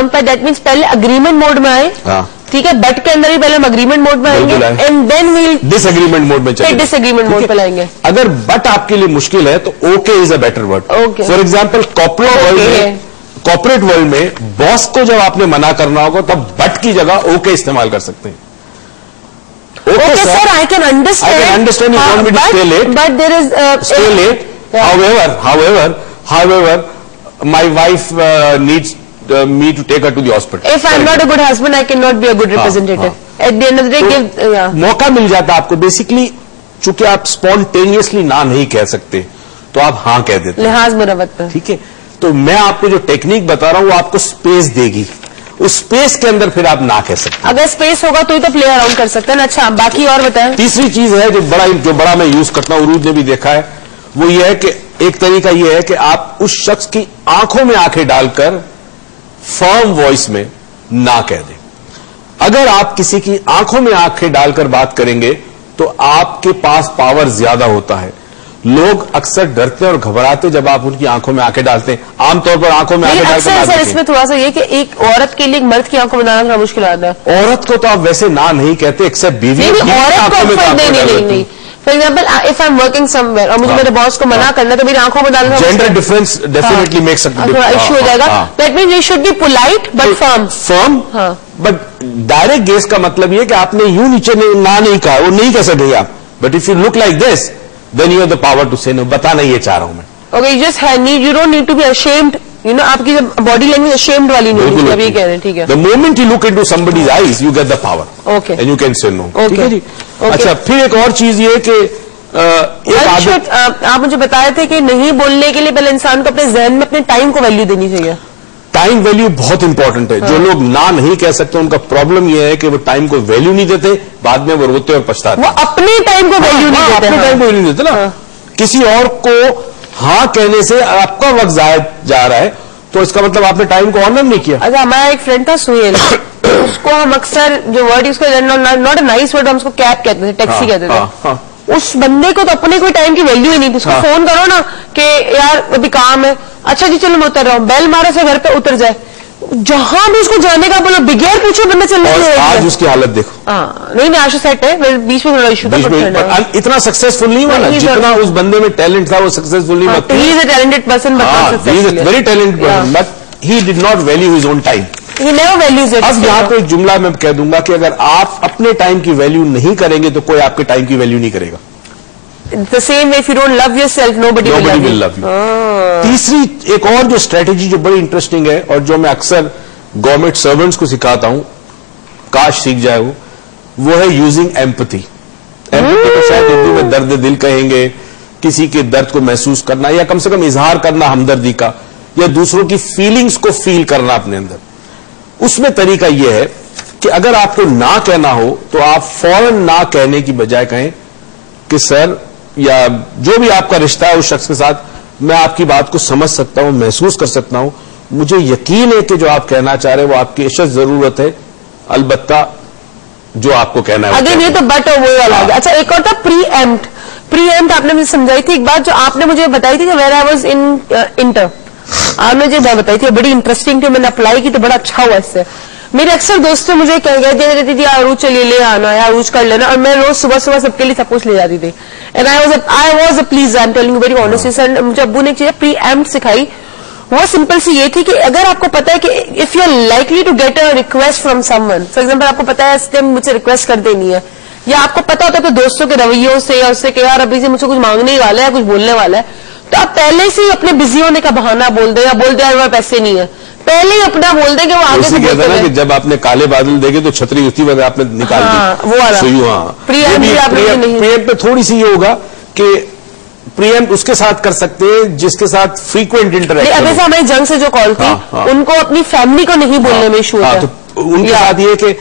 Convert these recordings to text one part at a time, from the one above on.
That means पहले agreement mode में आए, ठीक है, बट के अंदर ही पहले हम अग्रीमेंट मोड में आएंगे and then will disagreement mode में चलेंगे, डिसएग्रीमेंट मोड पे लाएंगे. अगर बट आपके लिए मुश्किल है तो okay is a better word. For example corporate world में बॉस को जब आपने मना करना होगा तब बट की जगह ओके इस्तेमाल कर सकते हैं. Okay, sir, I can understand. You want me to stay late? But there is stay late. However, my wife needs me to take her to the hospital. If I'm not a good husband, I cannot be a good representative. At the end of the day, मौका मिल जाता आपको. Basically चूंकि आप spontaneously ना नहीं कह सकते तो आप हाँ कह देते. लिहाज मुरवत पर. ठीक है, तो मैं आपको जो टेक्निक बता रहा हूं वो आपको स्पेस देगी. उस स्पेस के अंदर फिर आप ना कह सकते. अगर स्पेस होगा तो ही तो प्ले अराउंड कर सकते हैं. अच्छा, बाकी और बताएं. तीसरी चीज है जो बड़ा मैं यूज करता हूं, उरूज ने भी देखा है, वो ये है कि एक तरीका ये है कि आप उस शख्स की आंखों में आंखें डालकर फर्म वॉइस में ना कह दें. अगर आप किसी की आंखों में आंखें डालकर बात करेंगे तो आपके पास पावर ज्यादा होता है. लोग अक्सर डरते हैं और घबराते जब आप उनकी आंखों में आंखें डालते हैं. आमतौर पर आंखों में आंखें डालते हैं. इसमें थोड़ा सा ये कि एक औरत के लिए एक मर्द की आंखों में डालना थोड़ा मुश्किल आता है. औरत को तो आप वैसे ना नहीं कहते एक्सेप्ट बीवी. औरत को नहीं. For example, if I am working somewhere और मुझे मेरे बॉस को मना करना तो मेरी आंखों में डालना. Gender difference definitely makes a थोड़ा इश्यू हो जाएगा. That means you should be polite but firm. But direct gaze का मतलब ये कि आपने यूं नीचे ना नहीं कहा, वो नहीं कह सकते आप. But if you look like this then you have the power to say no. बताना ये चाह रहा हूं मैं. Okay, you don't need to be ashamed. You know, आपकी बॉडी लैंग्वेज ashamed वाली नहीं होती. अब ये कह रहे हैं, ठीक है. The moment you look into somebody's eyes, you get the power. Okay. And you can say no. Okay. ठीक है जी. अच्छा, फिर एक और चीज ये कि आप मुझे बताए थे कि नहीं बोलने के लिए पहले इंसान को अपने जहन में अपने टाइम को वैल्यू देनी चाहिए. टाइम वैल्यू बहुत इंपॉर्टेंट है. जो लोग ना नहीं कह सकते उनका प्रॉब्लम यह है कि वो टाइम को वैल्यू नहीं देते, बाद में वो रोते और पछताते. वो अपने टाइम को वैल्यू नहीं देते. अपने टाइम को वैल्यू नहीं देते ना. किसी और को हाँ कहने से आपका वक्त जाया जा रहा है तो इसका मतलब आपने टाइम को ऑनर नहीं किया. अच्छा, हमारा एक फ्रेंड था सुहेल, उसको हम अक्सर जो वर्ड यूज करते, नॉट अ नाइस वर्ड, हम उसको कैब कहते थे, टैक्सी कहते थे. उस बंदे को तो अपने कोई टाइम की वैल्यू ही नहीं थी. उसको फोन करो ना कि यार अभी काम है, अच्छा जी चलो मैं उतर रहा हूँ, बेल मारो से घर पे उतर जाए, जहां भी उसको जाने का बोलो बगैर पूछे बंदा चलने लगे. आज उसकी हालत देखो. नहीं आज सेट है, बीच में थोड़ा इशू था. इतना सक्सेसफुल नहीं हुआ ना जितना उस बंदे में टैलेंट था, वो सक्सेसफुल नहीं हुआ. He is a talented person, very talented person, but he did not value his own time. He never values it. अब यहाँ पे एक जुमला मैं कह दूंगा कि अगर आप अपने टाइम की वैल्यू नहीं करेंगे तो कोई आपके टाइम की वैल्यू नहीं करेगा. The same way, if you don't love yourself, nobody will love you. तीसरी एक और जो स्ट्रेटेजी जो बड़ी इंटरेस्टिंग है और जो मैं अक्सर गवर्नमेंट सर्वेंट्स को सिखाता हूं, काश सीख जाए वो है यूजिंग एम्पैथी. एम्पैथी को शायद उर्दू में दर्द दिल कहेंगे. किसी के दर्द को महसूस करना या कम से कम इजहार करना हमदर्दी का, या दूसरों की फीलिंग्स को फील करना अपने अंदर. उसमें तरीका यह है कि अगर आपको ना कहना हो तो आप फौरन ना कहने की बजाय कहें कि सर, या जो भी आपका रिश्ता है उस शख्स के साथ, मैं आपकी बात को समझ सकता हूं, महसूस कर सकता हूं, मुझे यकीन है कि जो आप कहना चाह रहे हैं वो आपकी अशद जरूरत है, अलबत्ता जो आपको कहना है. अगेन ये तो बट और वो वाला आ गया. अच्छा, एक और था प्रीएम्प्ट आपने मुझे समझाई थी एक बात जो आपने मुझे बताई थी कि where I was in inter, आपने जो बात बताई थी बड़ी इंटरेस्टिंग थी, मैंने अप्लाई की तो बड़ा अच्छा हुआ इससे. मेरे अक्सर दोस्तों मुझे कह गए दीदी अरूज चलिए ले आना या अरूज कर लेना, और मैं रोज सुबह सुबह सबके लिए सब कुछ ले जाती थी. And I was a please, I am telling you very honestly sir, मुझे अब्बू ने एक चीज प्रीएम्प्ट सिखाई. बहुत सिंपल सी ये थी कि अगर आपको पता है कि if you are likely to get a request from someone, for example आपको पता है इस टाइम मुझसे रिक्वेस्ट कर देनी है, या आपको पता होता है तो दोस्तों के रवैयों से या उससे कि यार अभी से मुझे कुछ मांगने ही वाला है, कुछ बोलने वाला है, तो आप पहले से ही अपने बिजी होने का बहाना बोल दे, या बोल दे यार पैसे नहीं है, पहले ही अपना बोल दे कि वो आगे से बोलते हैं. जब आपने काले बादल देखे तो छतरी उसी वक्त आपने निकाल दी. वो वाला प्रीएम्प्ट पे थोड़ी सी ये होगा कि प्रीएम्प्ट उसके साथ कर सकते हैं जिसके साथ फ्रीक्वेंट इंटरेक्शन. अभी से हमारी जंग से जो कॉल थी, उनको अपनी फैमिली को नहीं बोलने में इशू है. तो उनके साथ ये कि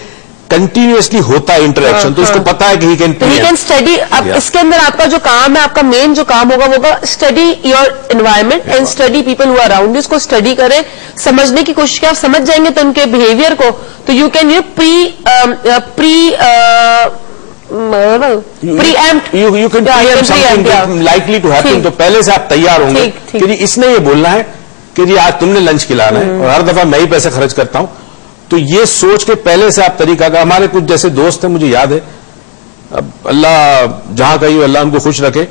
कंटिन्यूअसली होता है इंटरेक्शन, तो उसको पता है कि ही कैन स्टडी. अब इसके अंदर आपका जो काम है, आपका मेन जो काम होगा वो होगा study your environment and study people who are around you. इसको स्टडी करें, समझने की कोशिश करें. आप समझ जाएंगे तो उनके बिहेवियर को, तो you can preempt you can preempt something likely to happen. तो पहले से आप तैयार होंगे कि इसने ये बोलना है کہ جی آج تم نے لنچ کھلانا ہے اور ہر دفعہ میں ہی پیسے خرچ کرتا ہوں. تو یہ سوچ کے پہلے سے آپ طریقہ کا. ہمارے کچھ جیسے دوست ہیں, مجھے یاد ہے, اب اللہ جہاں کہیں اللہ ان کو خوش رکھے,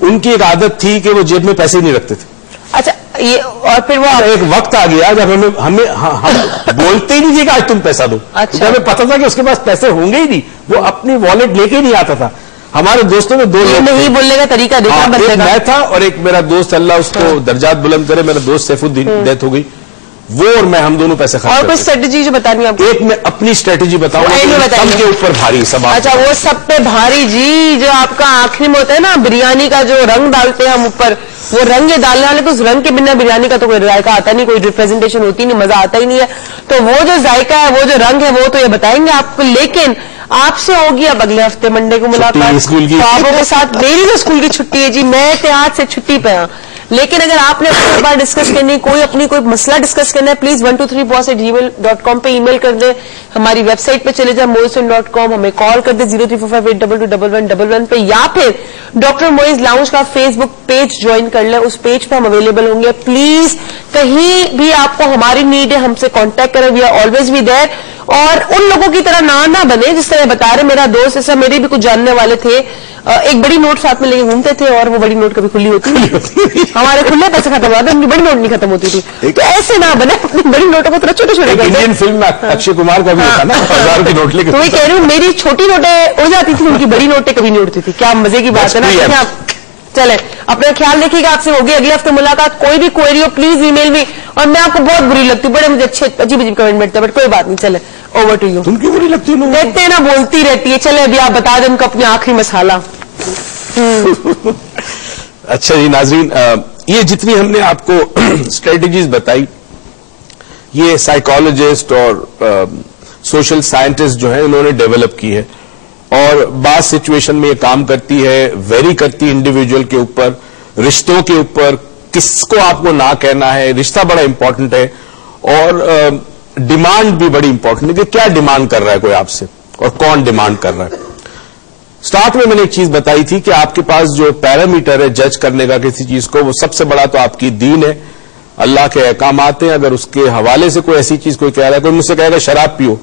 ان کی ایک عادت تھی کہ وہ جیب میں پیسے نہیں رکھتے تھے. اچھا, یہ اور پھر وہ ایک وقت آ گیا جب ہم بولتے ہی نہیں تھے کہ آج تم پیسہ دو. اچھا. ہمیں پتا تھا کہ اس کے پاس پیسے ہوں گے ہی نہیں, وہ اپنی والٹ لے کے ہی نہیں آتا تھا. ہمارے دوستوں میں 2 لوگ نہیں بولنے کا طریقہ دیکھا ایک بندے کا. میں تھا اور ایک میرا دوست, اللہ اس کو درجات بلند کرے, میرا دوست سیف الدین, ڈیتھ ہو گئی, وہ اور میں, ہم دونوں پیسے خرچ اور کرتے کوئی تھے. اسٹریٹجی جو بتانی ہے آپ کو؟ ایک میں اپنی اسٹریٹجی بتاؤں سب کے اوپر بھاری سب. اچھا, وہ سب پہ بھاری جی, جو آپ کا آخری میں ہوتا ہے نا بریانی کا جو رنگ ڈالتے ہیں ہم اوپر, وہ رنگ ڈالنے والے تو اس رنگ کے بنا بریانی کا تو کوئی ذائقہ آتا نہیں, کوئی ریپرزنٹیشن ہوتی نہیں, مزہ آتا ہی نہیں ہے. تو وہ جو ذائقہ ہے, وہ جو رنگ ہے, وہ تو یہ بتائیں گے آپ کو. لیکن آپ سے ہوگی اب اگلے ہفتے منڈے کو ملاقات اسکول کی خوابوں کے ساتھ. میری تو اسکول کی چھٹی ہے جی, میں اتحاد سے چھٹی پہ ہوں. لیکن اگر آپ نے اپنی بات ڈسکس کرنی, کوئی مسئلہ ڈسکس کرنا ہے, پلیز 123boss@gmail.com پہ ای میل کر دیں. ہماری ویب سائٹ پہ چلے جائیں moisin.com, ہمیں کال کر دیں 0345822111 پہ, یا پھر ڈاکٹر موئز لاؤنج کا فیس بک پیج جوائن کر لیں. اس پیج پہ ہم اویلیبل ہوں گے. پلیز کہیں بھی آپ کو ہماری نیڈ ہے, ہم سے کانٹیکٹ کریں, we are always be there. اور ان لوگوں کی طرح نہ بنے جس طرح بتا رہے میرا دوست, ایسا میرے بھی کچھ جاننے والے تھے, ایک بڑی نوٹ ساتھ میں لے کے گھومتے تھے اور وہ بڑی نوٹ کبھی کھلی ہوتی نہیں. ہمارے کھلے پیسے ختم ہوتے, ان کی بڑی نوٹ نہیں ختم ہوتی تھی. تو ایسے نہ بنے, اپنی بڑی نوٹوں کو تھوڑا چھوٹے چھوٹے کر دیں. انڈین فلم میں اکشے کمار کا بھی ہوتا نا 1000 کی نوٹ لے کے. تو میں کہہ رہی ہوں میری چھوٹی نوٹیں اڑ جاتی تھی, ان کی بڑی نوٹیں کبھی نہیں اڑتی تھی. کیا مزے کی بات ہے نا. چلے اپنا خیال رکھیے گا, آپ سے ہوگی اگلے ہفتے ملاقات. کوئی بھی کوئری ہو پلیز ای میل بھی. اور میں آپ کو بہت بری لگتی ہوں, بڑے مجھے اچھے عجیب کمنٹ ملتے ہیں, بٹ کوئی بات نہیں. چلے اوور ٹو یو. تم کیوں بری لگتی ہو؟ دیکھتے ہیں نا, بولتی رہتی ہے. چلے ابھی آپ بتا دیں ان کا اپنے آخری مسالہ. اچھا جی ناظرین, یہ جتنی ہم نے آپ کو اسٹریٹجیز بتائی, یہ سائیکالوجسٹ اور سوشل سائنٹسٹ جو ہیں انہوں نے ڈیولپ کی ہے, اور بعض سچویشن میں یہ کام کرتی ہے, ویری کرتی ہے انڈیویجول کے اوپر, رشتوں کے اوپر, کس کو آپ کو نہ کہنا ہے. رشتہ بڑا امپورٹنٹ ہے, اور ڈیمانڈ بھی بڑی امپورٹنٹ ہے کہ کیا ڈیمانڈ کر رہا ہے کوئی آپ سے اور کون ڈیمانڈ کر رہا ہے. سٹارٹ میں نے ایک چیز بتائی تھی کہ آپ کے پاس جو پیرامیٹر ہے جج کرنے کا کسی چیز کو, وہ سب سے بڑا تو آپ کی دین ہے, اللہ کے احکامات ہیں. اگر اس کے حوالے سے کوئی ایسی چیز کوئی کہہ رہا ہے, کوئی مجھ سے کہے گا شراب پیو,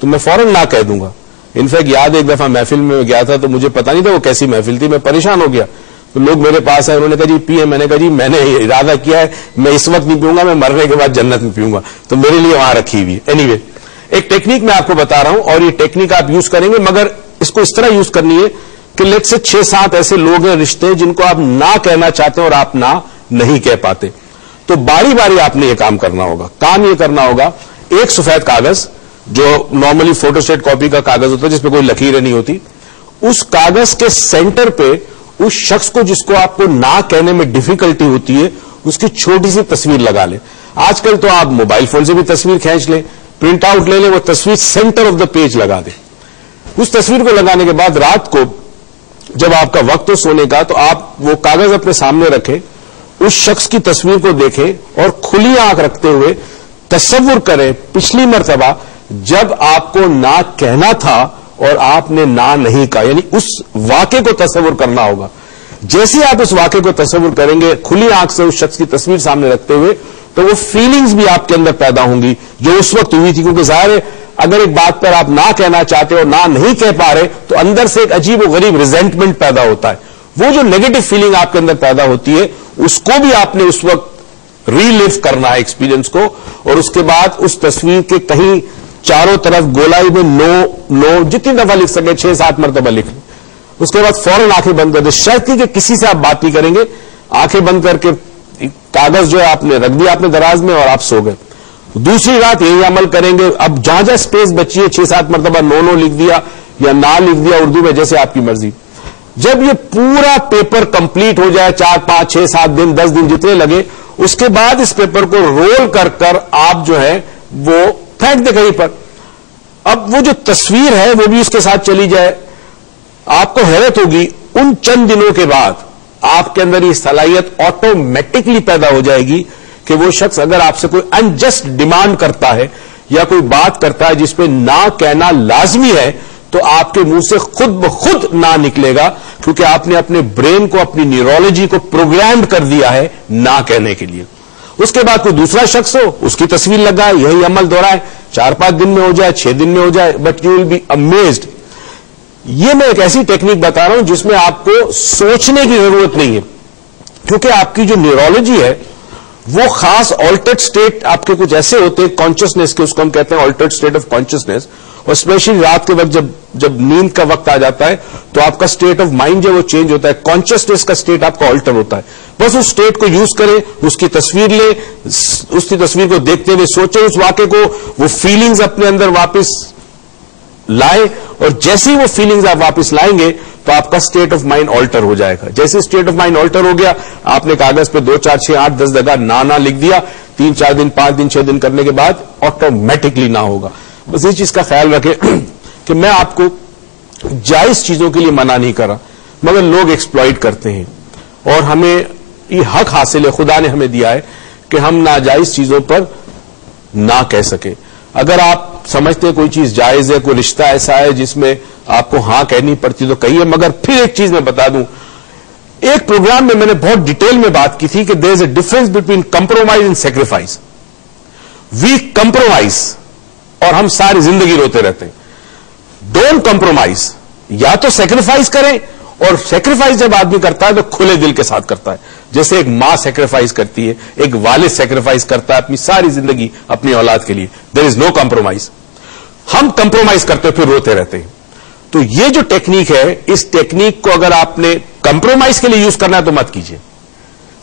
تو میں فوراً نہ کہہ دوں گا. انفیکٹ یاد ایک دفعہ محفل میں گیا تھا تو مجھے پتا نہیں تھا وہ کیسی محفل تھی, میں پریشان ہو گیا. تو لوگ میرے پاس آئے, انہوں نے کہا جی پیے. میں نے کہا جی میں نے ارادہ کیا ہے میں اس وقت نہیں پیوں گا, میں مرنے کے بعد جنت میں پیوں گا, تو میرے لیے وہاں رکھی ہوئی ہے. اینی وے, ایک ٹیکنیک میں آپ کو بتا رہا ہوں, اور یہ ٹیکنیک آپ یوز کریں گے, مگر اس کو اس طرح یوز کرنی ہے کہ لیٹ سے 6-7 ایسے لوگ ہیں, رشتے, جن کو آپ نہ کہنا چاہتے ہیں اور آپ نہ نہیں کہہ پاتے. تو باری باری آپ نے یہ کام کرنا ہوگا. کام یہ کرنا ہوگا, ایک سفید کاغذ جو نارملی فوٹو اسٹیٹ کاپی کا کاغذ ہوتا ہے جس پہ کوئی لکیریں نہیں ہوتی, اس کاغذ کے سینٹر پہ اس شخص کو جس کو آپ کو نہ کہنے میں ڈیفیکلٹی ہوتی ہے, اس کی چھوٹی سی تصویر لگا لیں. آج کل تو آپ موبائل فون سے بھی تصویر کھینچ لیں, پرنٹ آؤٹ لے لیں, وہ تصویر سینٹر آف دا پیج لگا دیں. اس تصویر کو لگانے کے بعد رات کو جب آپ کا وقت ہو سونے کا, تو آپ وہ کاغذ اپنے سامنے رکھیں, اس شخص کی تصویر کو دیکھیں, اور کھلی آنکھ رکھتے ہوئے تصور کریں پچھلی مرتبہ جب آپ کو نہ کہنا تھا اور آپ نے نہ نہیں کہا, یعنی اس واقعے کو تصور کرنا ہوگا. جیسے آپ اس واقعے کو تصور کریں گے کھلی آنکھ سے اس شخص کی تصویر سامنے رکھتے ہوئے, تو وہ فیلنگز بھی آپ کے اندر پیدا ہوں گی جو اس وقت ہوئی تھی. کیونکہ ظاہر ہے اگر ایک بات پر آپ نہ کہنا چاہتے اور نہ نہیں کہہ پا رہے, تو اندر سے ایک عجیب و غریب ریزنٹمنٹ پیدا ہوتا ہے. وہ جو نیگیٹو فیلنگ آپ کے اندر پیدا ہوتی ہے, اس کو بھی آپ نے اس وقت ری لیو کرنا ہے ایکسپیرینس کو, اور اس کے بعد اس تصویر کے کہیں چاروں طرف گولائی میں نو جتنی دفعہ لکھ سکے 6-7 مرتبہ لکھ لیں. اس کے بعد فوراً آنکھیں بند کر دیں. شرط کی کہ کسی سے آپ بات نہیں کریں گے, آنکھیں بند کر کے کاغذ جو ہے آپ نے رکھ دیا اپنے دراز میں, اور آپ سو گئے. دوسری رات یہی عمل کریں گے. اب جہاں جہاں اسپیس بچی ہے 6-7 مرتبہ نو لکھ دیا یا نہ لکھ دیا اردو میں, جیسے آپ کی مرضی. جب یہ پورا پیپر کمپلیٹ ہو جائے, 4-5-6-7 دن 10 دن جتنے لگے, اس کے بعد اس پیپر کو رول کر آپ جو ہے وہ پھینک دے کہیں پر. اب وہ جو تصویر ہے وہ بھی اس کے ساتھ چلی جائے. آپ کو حیرت ہوگی, ان چند دنوں کے بعد آپ کے اندر یہ صلاحیت آٹومیٹکلی پیدا ہو جائے گی کہ وہ شخص اگر آپ سے کوئی انجسٹ ڈیمانڈ کرتا ہے یا کوئی بات کرتا ہے جس پہ نہ کہنا لازمی ہے, تو آپ کے منہ سے خود بخود نہ نکلے گا, کیونکہ آپ نے اپنے برین کو, اپنی نیورولوجی کو پروگرام کر دیا ہے نہ کہنے کے لیے. उसके बाद कोई दूसरा शख्स हो, उसकी तस्वीर लगाए, यही अमल दोहराए, 4-5 दिन में हो जाए, 6 दिन में हो जाए, but you will be amazed. ये मैं एक ऐसी टेक्निक बता रहा हूं जिसमें आपको सोचने की जरूरत नहीं है, क्योंकि आपकी जो न्यूरोलॉजी है वो खास ऑल्टर्ड स्टेट आपके कुछ ऐसे होते हैं कॉन्शियसनेस के, उसको हम कहते हैं ऑल्टर्ड स्टेट ऑफ कॉन्शियसनेस, और स्पेशली रात के वक्त जब नींद का वक्त आ जाता है तो आपका स्टेट ऑफ माइंड जो वो चेंज होता है, कॉन्शियसनेस का स्टेट आपका ऑल्टर होता है। बस उस स्टेट को यूज करें, उसकी तस्वीर लें, उसकी तस्वीर को देखते हुए सोचें उस वाकये को, वो फीलिंग्स अपने अंदर वापस लाए, और जैसे ही वो फीलिंग्स आप वापस लाएंगे तो आपका स्टेट ऑफ माइंड ऑल्टर हो जाएगा। जैसे स्टेट ऑफ माइंड ऑल्टर हो गया, आपने कागज पे 2, 4, 6, 8, 10 जगह ना लिख दिया, 3, 4 दिन, 5 दिन, 6 दिन करने के बाद ऑटोमेटिकली ना होगा। बस इस चीज का ख्याल रखें कि मैं आपको जायज चीजों के लिए मना नहीं कर रहा, मगर लोग एक्सप्लॉइट करते हैं, और हमें ये हक हासिल है, खुदा ने हमें दिया है कि हम नाजायज चीजों पर ना कह सके। अगर आप समझते हैं कोई चीज जायज है, कोई रिश्ता ऐसा है जिसमें आपको हां कहनी पड़ती तो कहिए। मगर फिर एक चीज मैं बता दूं, एक प्रोग्राम में मैंने बहुत डिटेल में बात की थी कि there is a difference between compromise and sacrifice. We compromise और हम सारी जिंदगी रोते रहते हैं। डोंट कंप्रोमाइज, या तो सेक्रीफाइस करें, और सेक्रीफाइस जब आदमी करता है तो खुले दिल के साथ करता है, जैसे एक मां सेक्रीफाइस करती है, एक वालिद सेक्रीफाइस करता है अपनी सारी जिंदगी अपनी औलाद के लिए। There is no compromise. हम कंप्रोमाइज करते फिर रोते रहते हैं। तो ये जो टेक्निक है, इस टेक्निक को अगर आपने कंप्रोमाइज के लिए यूज करना है तो मत कीजिए,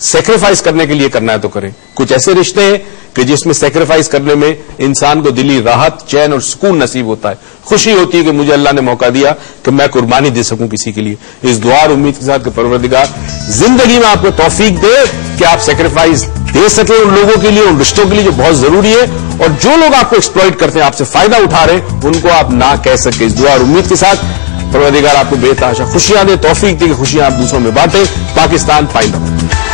सेक्रीफाइस करने के लिए करना है तो करें। कुछ ऐसे रिश्ते हैं कि जिसमें सेक्रीफाइस करने में इंसान को दिली राहत, चैन और सुकून नसीब होता है, खुशी होती है कि मुझे अल्लाह ने मौका दिया कि मैं कुर्बानी दे सकूं किसी के लिए। इस दुआ और उम्मीद के साथ कि परवरदिगार जिंदगी में आपको तौफीक दे कि आप सेक्रीफाइस दे सके उन लोगों के लिए, उन रिश्तों के लिए जो बहुत जरूरी है, और जो लोग आपको एक्सप्लॉइट करते हैं, आपसे फायदा उठा रहे हैं, उनको आप ना कह सके। इस दुआ और उम्मीद के साथ परवरदिगार आपको बेतहाशा खुशियां दे, तौफीक दे कि खुशियां आप दूसरों में बांटें। पाकिस्तान पाइंदा।